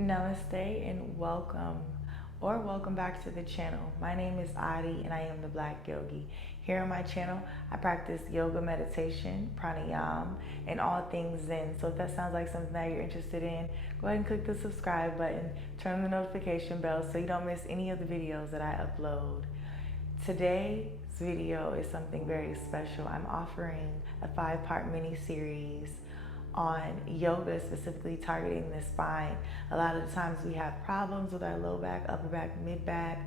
Namaste and welcome back to the channel. My name is Adi and I am the Black Yogi. Here on my channel, I practice yoga, meditation, pranayama, and all things Zen. So if that sounds like something that you're interested in, go ahead and click the subscribe button, turn on the notification bell so you don't miss any of the videos that I upload. Today's video is something very special. I'm offering a 5-part mini-series on yoga, specifically targeting the spine. A lot of the times we have problems with our low back, upper back, mid back.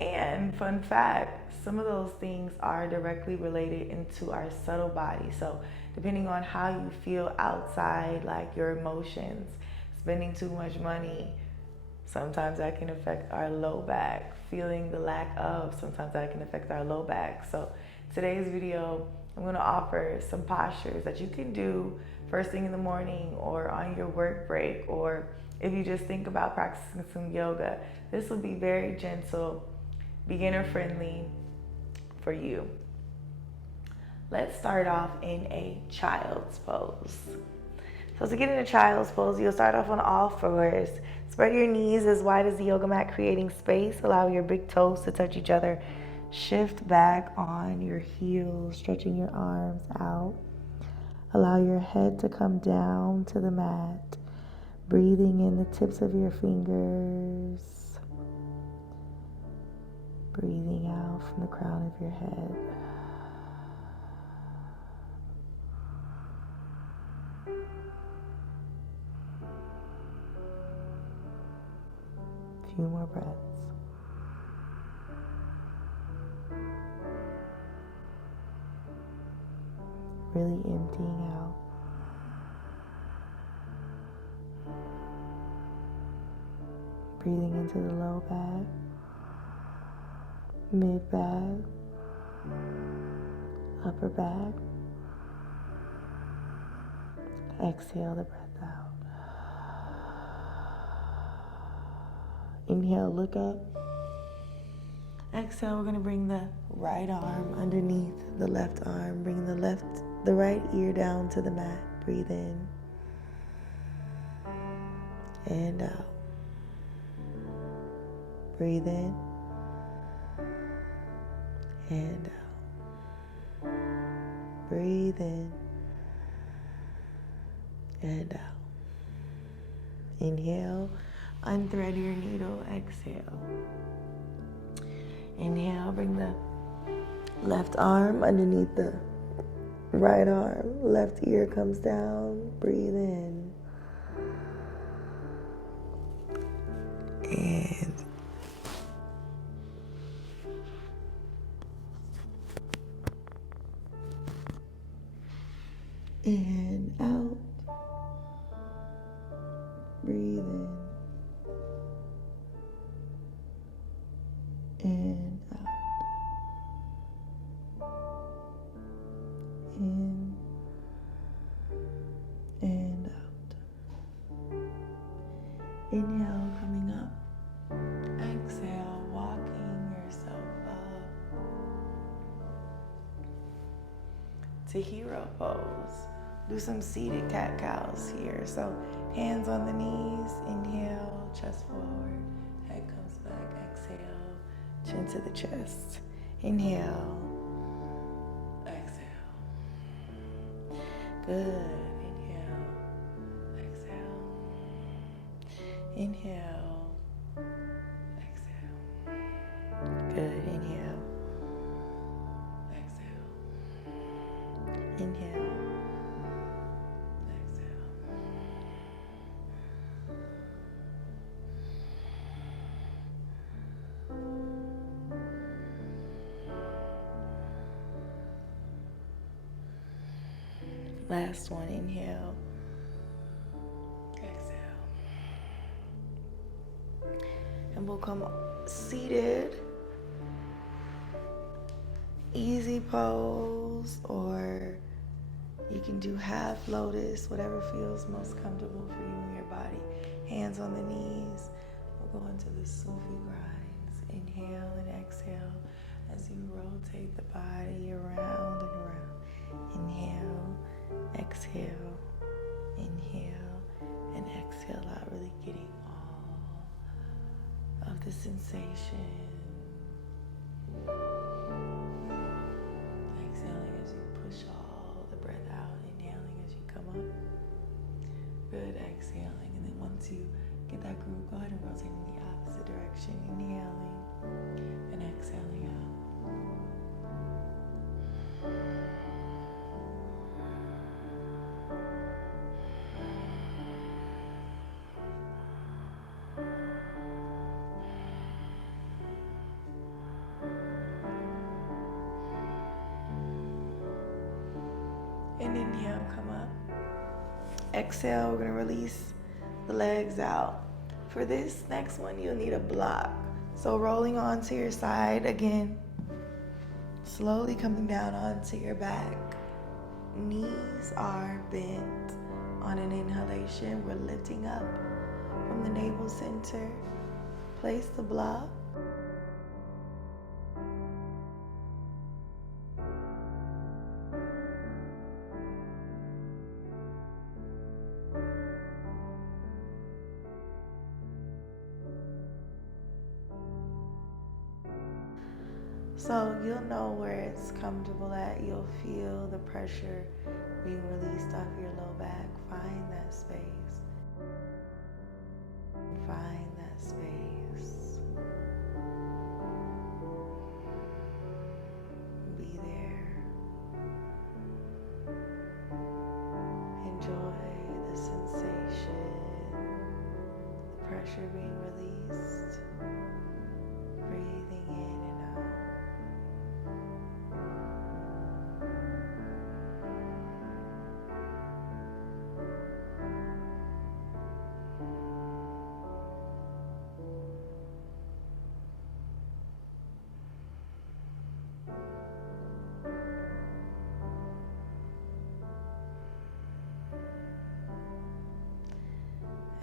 And fun fact, some of those things are directly related into our subtle body. So depending on how you feel outside, like your emotions, spending too much money, sometimes that can affect our low back. Feeling the lack of, sometimes that can affect our low back. So today's video, I'm going to offer some postures that you can do first thing in the morning or on your work break, or if you just think about practicing some yoga. This will be very gentle, beginner friendly for you. Let's start off in a child's pose. So to get in a child's pose, you'll start off on all fours. Spread your knees as wide as the yoga mat, creating space. Allow your big toes to touch each other. Shift back on your heels, stretching your arms out. Allow your head to come down to the mat. Breathing in the tips of your fingers. Breathing out from the crown of your head. A few more breaths. Really emptying out. Breathing into the low back, mid back, upper back. Exhale the breath out. Inhale, look up. Exhale, we're going to bring the right arm underneath the left arm. Bring the right ear down to the mat. Breathe in and out. Breathe in and out. Breathe in and out. Inhale, unthread your needle. Exhale. Inhale, bring the left arm underneath the right arm. Left ear comes down. Breathe in. And out. Breathe in. And out. In and out. Inhale, coming up. Exhale, walking yourself up to hero pose. Do some seated cat-cows here. So hands on the knees, inhale, chest forward, head comes back, exhale, chin to the chest. Inhale, exhale. Good. Inhale, exhale. Inhale, exhale. Good. Inhale, exhale. Inhale. Last one, inhale, exhale. And we'll come seated, easy pose, or you can do half lotus, whatever feels most comfortable for you and your body. Hands on the knees. We'll go into the Sufi grinds. Inhale and exhale as you rotate the body around and around. Inhale, exhale, inhale, and exhale. exhale out, really getting all of the sensation. Exhaling as you push all the breath out, inhaling as you come up. Good, exhaling. And then once you get that groove, go ahead and rotate in the opposite direction. Inhaling and exhaling out. And inhale, come up. Exhale, we're gonna release the legs out. For this next one, you'll need a block. So rolling onto your side again, slowly coming down onto your back. Knees are bent. On an inhalation, we're lifting up from the navel center. Place the block. So you'll know where it's comfortable at. You'll feel the pressure being released off your low back. Find that space. Find that space. Be there. Enjoy the sensation, the pressure being released. Breathing in and out.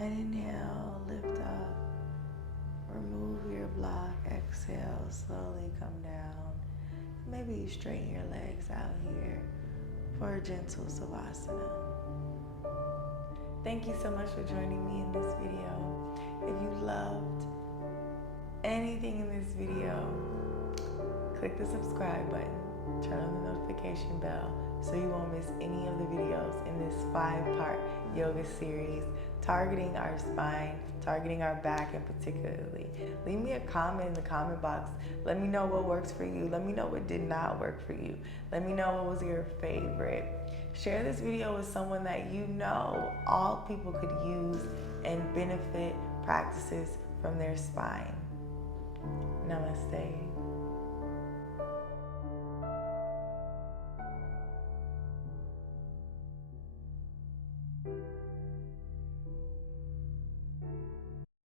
And inhale, lift up, remove your block, exhale, slowly come down. Maybe you straighten your legs out here for a gentle Savasana. Thank you so much for joining me in this video. If you loved anything in this video, click the subscribe button, turn on the notification bell so you won't miss any of the videos in this 5-part yoga series targeting our spine, targeting our back in particularly. Leave me a comment in the comment box. Let me know what works for you. Let me know what did not work for you. Let me know what was your favorite. Share this video with someone that you know all people could use and benefit practices from their spine. Namaste.